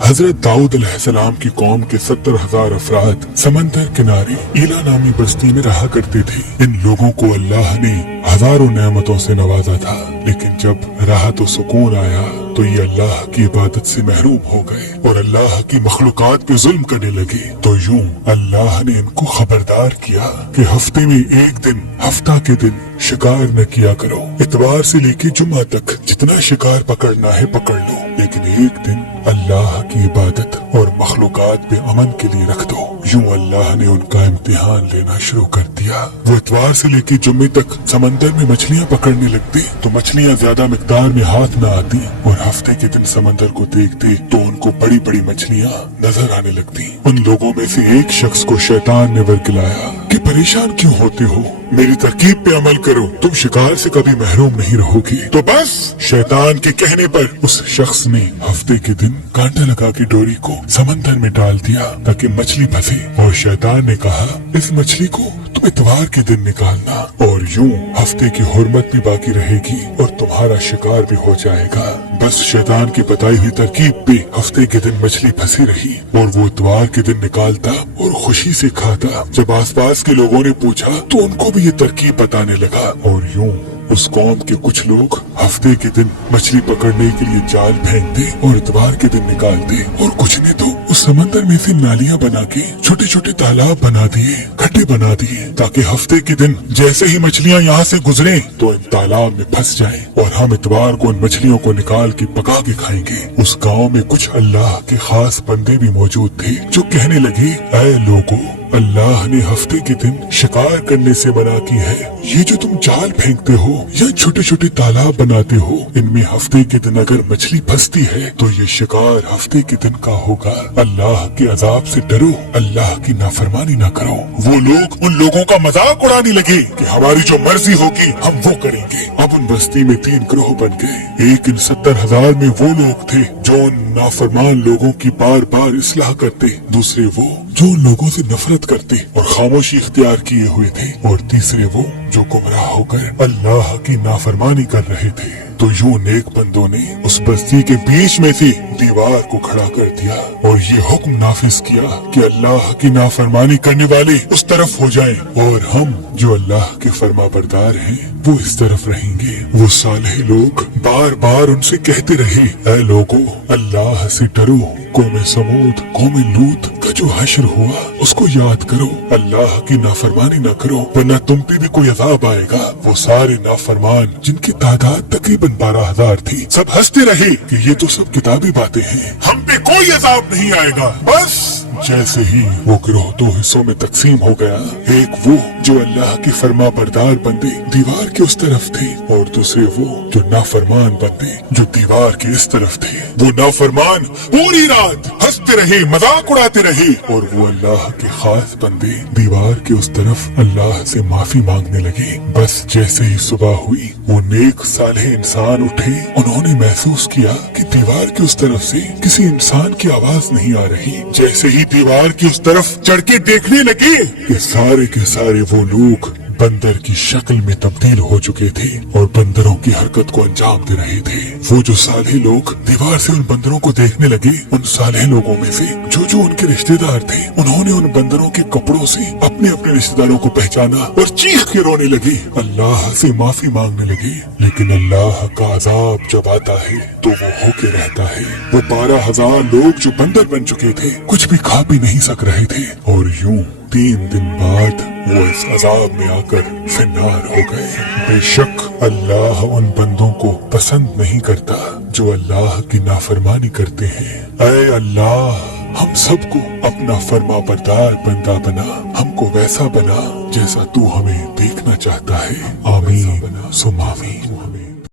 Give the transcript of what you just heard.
हजरत दाऊद अलैहिस्सलाम की कौम के 70,000 अफराद समंदर किनारे ईला नामी बस्ती में रहा करते थे। इन लोगों को अल्लाह ने हजारों नेमतों से नवाजा था, लेकिन जब राहत और सुकून आया तो ये अल्लाह की इबादत से महरूम हो गए और अल्लाह की मखलूकात पे जुल्म करने लगे। तो यूं अल्लाह ने इनको खबरदार किया कि हफ्ते में एक दिन, हफ्ता के दिन शिकार न किया करो। इतवार से लेके जुम्मा तक जितना शिकार पकड़ना है पकड़ लो, लेकिन एक दिन अल्लाह की इबादत और मखलूकात पे अमन के लिए रख दो। यूं अल्लाह ने उनका इम्तिहान लेना शुरू कर दिया। वो इतवार से लेके जुम्मे तक समंदर में मछलियाँ पकड़ने लगते तो मछलियाँ ज्यादा मिकदार में हाथ न आती, और हफ्ते के दिन समंदर को देखते तो उनको बड़ी बड़ी मछलियाँ नजर आने लगती। उन लोगों में से एक शख्स को शैतान ने वर्गिलाया कि परेशान क्यों होते हो, मेरी तरकीब पे अमल करो, तुम शिकार से कभी महरूम नहीं रहोगे। तो बस शैतान के कहने पर उस शख्स ने हफ्ते के दिन कांटा लगा के डोरी को समंदर में डाल दिया ताकि मछली फंसे, और शैतान ने कहा इस मछली को तुम इतवार के दिन निकालना, और यूं हफ्ते की हुर्मत भी बाकी रहेगी और तुम्हारा शिकार भी हो जाएगा। बस शैतान की बताई हुई तरकीब पे हफ्ते के दिन मछली फंसी रही और वो इतवार के दिन निकालता और खुशी से खाता। जब आसपास के लोगों ने पूछा तो उनको भी ये तरकीब बताने लगा, और यूं उस कौम के कुछ लोग हफ्ते के दिन मछली पकड़ने के लिए जाल फेंकते और इतवार के दिन निकालते, और कुछ ने तो उस समंदर में से नालियां बना के छोटे छोटे तालाब बना दिए, खड्डे बना दिए, ताकि हफ्ते के दिन जैसे ही मछलियां यहाँ से गुजरे तो इन तालाब में फंस जाएं और हम इतवार को इन मछलियों को निकाल के पका के खाएंगे। उस गांव में कुछ अल्लाह के खास बंदे भी मौजूद थे जो कहने लगे, ऐ लोगों, अल्लाह ने हफ्ते के दिन शिकार करने से मना की है। ये जो तुम जाल फेंकते हो या छोटे छोटे तालाब बनाते हो, इनमें हफ्ते के दिन अगर मछली फंसती है तो ये शिकार हफ्ते के दिन का होगा। अल्लाह के अजाब से डरो, अल्लाह की नाफरमानी ना करो। वो लोग उन लोगों का मजाक उड़ाने लगे कि हमारी जो मर्जी होगी हम वो करेंगे। अब उन बस्ती में 3 ग्रोह बन गए। एक इन 70,000 में वो लोग थे जो उन नाफरमान लोगों की बार बार इस्लाह करते, दूसरे वो जो लोगों से नफरत करते और खामोशी इख्तियार किए हुए थे, और तीसरे वो जो गुमराह होकर अल्लाह की नाफरमानी कर रहे थे। तो यूं नेक बंदों ने उस बस्ती के बीच में से दीवार को खड़ा कर दिया और ये हुक्म नाफिज किया कि अल्लाह की नाफरमानी करने वाले उस तरफ हो जाएं और हम जो अल्लाह के फरमाबरदार हैं वो इस तरफ रहेंगे। वो सालेह लोग बार बार उनसे कहते रहे, ऐ लोगों, अल्लाह से डरो। कौम समूद, कौम लूत का जो हश्र हुआ उसको याद करो, अल्लाह की नाफरमानी न करो वरना तुम पे भी कोई अजाब आएगा। वो सारे नाफरमान जिनकी तादाद तकरीबन 12,000 थी, सब हंसते रहे कि ये तो सब किताबी बातें हैं, हम पे कोई अजाब नहीं आएगा। बस जैसे ही वो गिरोह 2 हिस्सों में तकसीम हो गया, एक वो जो अल्लाह के फरमा बरदार बंदे दीवार के उस तरफ थे और दूसरे वो जो नाफरमान बंदे जो दीवार के इस तरफ थे। वो नाफरमान पूरी रात हंसते रहे, मजाक उड़ाते रहे, और वो अल्लाह के खास बंदे दीवार के उस तरफ अल्लाह से माफी मांगने लगे। बस जैसे ही सुबह हुई वो नेक सालेह इंसान उठे, उन्होंने महसूस किया कि दीवार के उस तरफ से किसी इंसान की आवाज नहीं आ रही। जैसे ही दीवार की उस तरफ चढ़ के देखने लगे कि सारे के सारे वो लोग बंदर की शक्ल में तब्दील हो चुके थे और बंदरों की हरकत को अंजाम दे रहे थे। वो जो साले लोग दीवार से उन बंदरों को देखने लगे, उन साले लोगों में से जो उनके रिश्तेदार थे, उन्होंने उन बंदरों के कपड़ों से अपने अपने रिश्तेदारों को पहचाना और चीख के रोने लगे, अल्लाह से माफी मांगने लगे। लेकिन अल्लाह का अजाब जब आता है तो वो होके रहता है। वो 12,000 लोग जो बंदर बन चुके थे कुछ भी खा पी नहीं सक रहे थे, और यूं 3 दिन बाद वो इस अजाब में आकर फिन्नार हो गए। बेशक अल्लाह उन बंदों को पसंद नहीं करता जो अल्लाह की नाफरमानी करते हैं। ऐ अल्लाह, हम सबको अपना फरमा बरदार बंदा बना, हमको वैसा बना जैसा तू हमें देखना चाहता है। आमीन सुम आमीन।